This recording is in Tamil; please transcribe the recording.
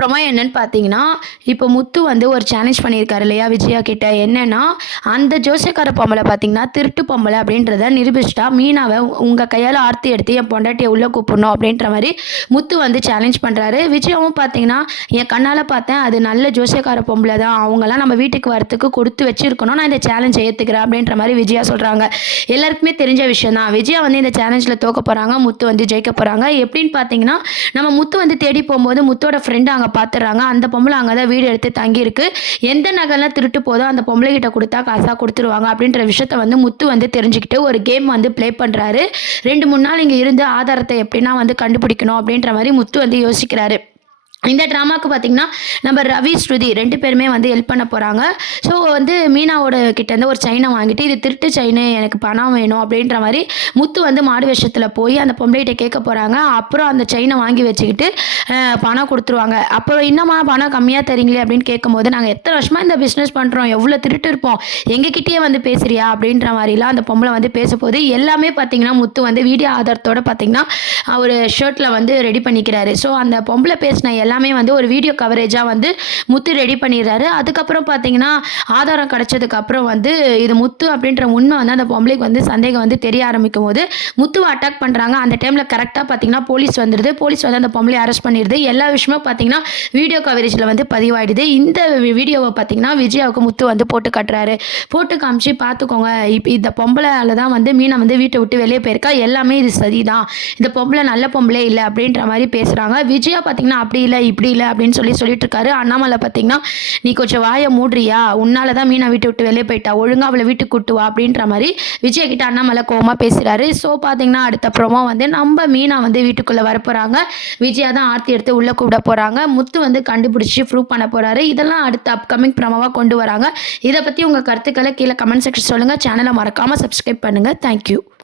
அப்புறமா என்னன்னு பார்த்தீங்கன்னா, இப்போ முத்து வந்து ஒரு சேலஞ்ச் பண்ணியிருக்காரு இல்லையா விஜயா கிட்ட. என்னன்னா, அந்த ஜோசியக்கார பொம்பள பார்த்தீங்கன்னா, திருட்டு பொம்பள அப்படின்றத நிரூபிச்சுட்டா, மீனாவ உங்க கையால ஆர்த்தி எடுத்து என் பொண்டாட்டிய உள்ள கூப்பிடணும் அப்படின்ற மாரி முத்து வந்து சேலஞ்ச் பண்றாரு. விஜயாவும் பார்த்தீங்கன்னா, என் கண்ணால பார்த்தேன். அது நல்ல ஜோசியக்கார பொம்பள தான். அவங்கலாம் நம்ம வீட்டுக்கு வரத்துக்கு கொடுத்து வச்சிருக்கணும். நான் இந்த சேலஞ்ச ஏத்துக்கிறேன் அப்படின்ற மாரி விஜயா சொல்றாங்க. எல்லாருக்குமே தெரிஞ்ச விஷயம் தான். விஜயா வந்து இந்த சேலஞ்சில தோக்க போறாங்க. முத்து வந்து ஜெயிக்க போறாங்க. எப்படின்னு பார்த்தீங்கன்னா, நம்ம முத்து வந்து தேடி போம்போது முத்தோட ஃப்ரெண்ட் அங்க பார்த்துடுறாங்க. அந்த பொம்பள அங்க தான் வீடு எடுத்து தங்கியிருக்கு. எந்த நகைலாம் திருட்டு போதோ அந்த பொம்பளை கிட்ட குடுத்தா காசா குடுத்துருவாங்க அப்படின்ற விஷயத்த வந்து முத்து வந்து தெரிஞ்சுக்கிட்டு ஒரு கேம் வந்து ப்ளே பண்றாரு. 2, 3 நாள் இங்க இருந்து ஆதாரத்த எப்படின்னா வந்து கண்டுபிடிக்கணும் அப்படின்ற மாரி முத்து வந்து யோசிக்கிறாரு. இந்த ட்ராமாக்கு பார்த்தீங்கன்னா, நம்ம ரவி, ஸ்ருதி 2 பேருமே வந்து ஹெல்ப் பண்ண போறாங்க. ஸோ வந்து மீனாவோட கிட்டேருந்து ஒரு செயின வாங்கிட்டு, இது திருட்டு செயினு எனக்கு பணம் வேணும் அப்படின்ற மாரி முத்து வந்து மாடு வேஷத்தில போய் அந்த பொம்பளைட்ட கேட்க போறாங்க. அப்புறம் அந்த செயின வாங்கி வச்சுக்கிட்டு பணம் குடுத்துருவாங்க. அப்புறம் "என்னம்மா பணம் கம்மியா தர்றீங்களே" அப்படின்னு கேட்கும்போது, "நாங்க எத்தன வருஷமா இந்த பிசினஸ் பண்றோம். எவ்வளோ திருட்டு இருப்போம். எங்ககிட்டயே வந்து பேசுறியா?" அப்படின்ற மாரிலாம் அந்த பொம்பள வந்து பேசப்போது, எல்லாமே பார்த்தீங்கன்னா, முத்து வந்து வீடியோ ஆதாரத்தோட பார்த்தீங்கன்னா, ஒரு ஷர்ட்ல வந்து ரெடி பண்ணிக்கிறாரு. ஸோ அந்த பொம்பள பேசின எல்லாமே வந்து ஒரு வீடியோ கவரேஜா வந்து முத்து ரெடி பண்ணிடுறாரு. அதுக்கப்புறம் பார்த்தீங்கன்னா, ஆதாரம் கிடைச்சதுக்கு அப்புறம் வந்து இது முத்து அப்படின்ற உண்மை வந்து அந்த பொம்பளைக்கு வந்து சந்தேகம் வந்து தெரிய ஆரம்பிக்கும்போது, முத்துவ அட்டாக் பண்றாங்க. அந்த டைம்ல கரெக்ட்டா பார்த்தீங்கன்னா, போலீஸ் வந்துருது. போலீஸ் வந்து அந்த பொம்பளைய அரெஸ்ட் பண்ணிருது. எல்லா விஷயமும் பார்த்தீங்கன்னா, வீடியோ கவரேஜ்ல வந்து பதிவாயிடுது. இந்த வீடியோவ பார்த்தீங்கன்னா, விஜயாவுக்கு முத்து வந்து போட்டு காட்டுறாரு. போட்டு காமிச்சு பார்த்துக்கோங்க. இந்த பொம்பளையால தான் வந்து மீனா வந்து வீட்ட விட்டு வெளிய போயிருக்கா. எல்லாமே இது சதிதான். இந்த பொம்பள நல்ல பொம்பளே இல்ல அப்படின்ற மாரி பேசுறாங்க. விஜயா பார்த்தீங்கன்னா, அப்படி இல்ல, இப்படி இல்ல அப்படின்னு சொல்லிட்டு இருக்காரு. அண்ணாமலை பார்த்தீங்கன்னா, "நீ கொஞ்சம் வாய மூடுறியா? உன்னால தான் மீனா வீட்ட விட்டு வெளிய போயிட்டா. ஒழுங்கா அவள வீட்டுக்கு கூட்டு வா" அப்படின்ற மாரி விஜய் கிட்ட அண்ணாமலை கோவமா பேசுறாரு. ஸோ பார்த்தீங்கன்னா, அடுத்த ப்ரோமோ வந்து நம்ம மீனா வந்து வீட்டுக்குள்ள வரப்போறாங்க. விஜயா தான் ஆர்த்தி எடுத்து உள்ள கூப்பிட போறாங்க. முத்து வந்து கண்டுபிடிச்சு ப்ரூவ் பண்ண போறாரு. இதெல்லாம் அடுத்த அப்கமிங் ப்ரோமோவா கொண்டு வராங்க. இத பத்தி உங்க கருத்துக்கள கீழ கமெண்ட் செக்ஷன் சொல்லுங்க. சேனல மறக்காம சப்ஸ்கிரைப் பண்ணுங்க. Thank you.